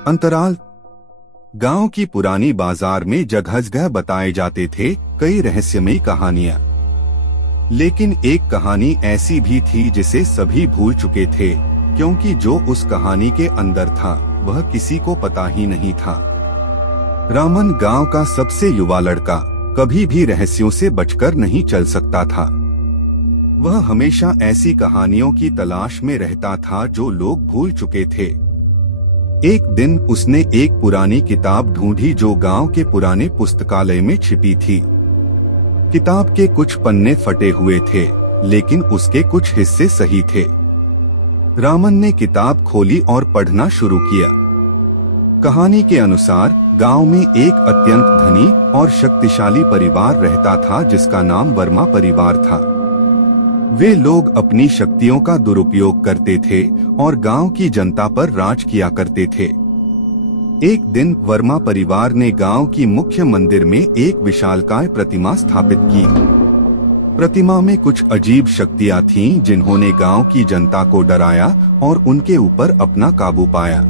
अंतराल। गांव की पुरानी बाजार में जगह बताए जाते थे कई रहस्यमयी कहानियां, लेकिन एक कहानी ऐसी भी थी जिसे सभी भूल चुके थे, क्योंकि जो उस कहानी के अंदर था वह किसी को पता ही नहीं था। रामन गांव का सबसे युवा लड़का कभी भी रहस्यों से बचकर नहीं चल सकता था। वह हमेशा ऐसी कहानियों की तलाश में रहता था जो लोग भूल चुके थे। एक दिन उसने एक पुरानी किताब ढूंढी जो गांव के पुराने पुस्तकालय में छिपी थी। किताब के कुछ पन्ने फटे हुए थे, लेकिन उसके कुछ हिस्से सही थे। रामन ने किताब खोली और पढ़ना शुरू किया। कहानी के अनुसार गांव में एक अत्यंत धनी और शक्तिशाली परिवार रहता था जिसका नाम वर्मा परिवार था। वे लोग अपनी शक्तियों का दुरुपयोग करते थे और गांव की जनता पर राज किया करते थे। एक दिन वर्मा परिवार ने गांव की मुख्य मंदिर में एक विशालकाय प्रतिमा स्थापित की। प्रतिमा में कुछ अजीब शक्तियां थीं जिन्होंने गांव की जनता को डराया और उनके ऊपर अपना काबू पाया।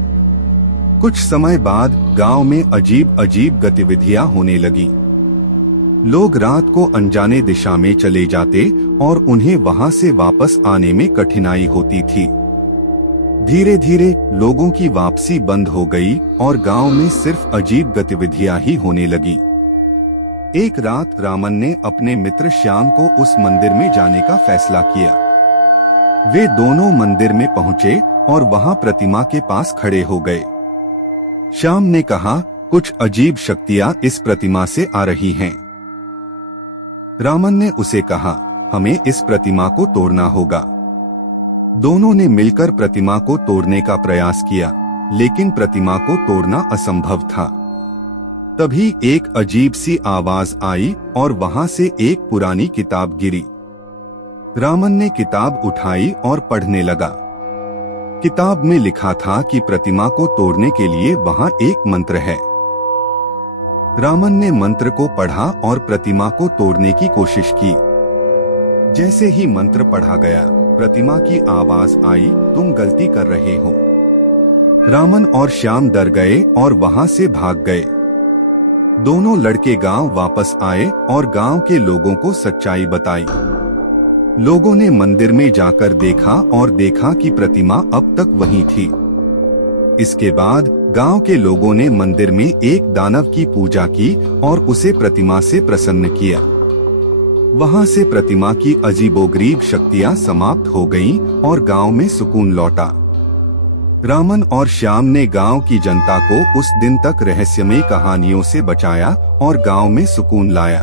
कुछ समय बाद गांव में अजीब गतिविधियां होने लगी। लोग रात को अनजाने दिशा में चले जाते और उन्हें वहां से वापस आने में कठिनाई होती थी। धीरे धीरे लोगों की वापसी बंद हो गई और गांव में सिर्फ अजीब गतिविधियां ही होने लगी। एक रात रामन ने अपने मित्र श्याम को उस मंदिर में जाने का फैसला किया। वे दोनों मंदिर में पहुंचे और वहां प्रतिमा के पास खड़े हो गए। श्याम ने कहा, कुछ अजीब शक्तियां इस प्रतिमा से आ रही हैं। रामन ने उसे कहा, हमें इस प्रतिमा को तोड़ना होगा। दोनों ने मिलकर प्रतिमा को तोड़ने का प्रयास किया, लेकिन प्रतिमा को तोड़ना असंभव था। तभी एक अजीब सी आवाज आई और वहां से एक पुरानी किताब गिरी। रामन ने किताब उठाई और पढ़ने लगा। किताब में लिखा था कि प्रतिमा को तोड़ने के लिए वहां एक मंत्र है। रामन ने मंत्र को पढ़ा और प्रतिमा को तोड़ने की कोशिश की। जैसे ही मंत्र पढ़ा गया, प्रतिमा की आवाज आई, तुम गलती कर रहे हो। रामन और श्याम डर गए और वहां से भाग गए। दोनों लड़के गांव वापस आए और गांव के लोगों को सच्चाई बताई। लोगों ने मंदिर में जाकर देखा कि प्रतिमा अब तक वहीं थी। इसके बाद गांव के लोगों ने मंदिर में एक दानव की पूजा की और उसे प्रतिमा से प्रसन्न किया। वहां से प्रतिमा की अजीबोगरीब शक्तियां समाप्त हो गईं और गांव में सुकून लौटा। रामन और श्याम ने गांव की जनता को उस दिन तक रहस्यमयी कहानियों से बचाया और गांव में सुकून लाया।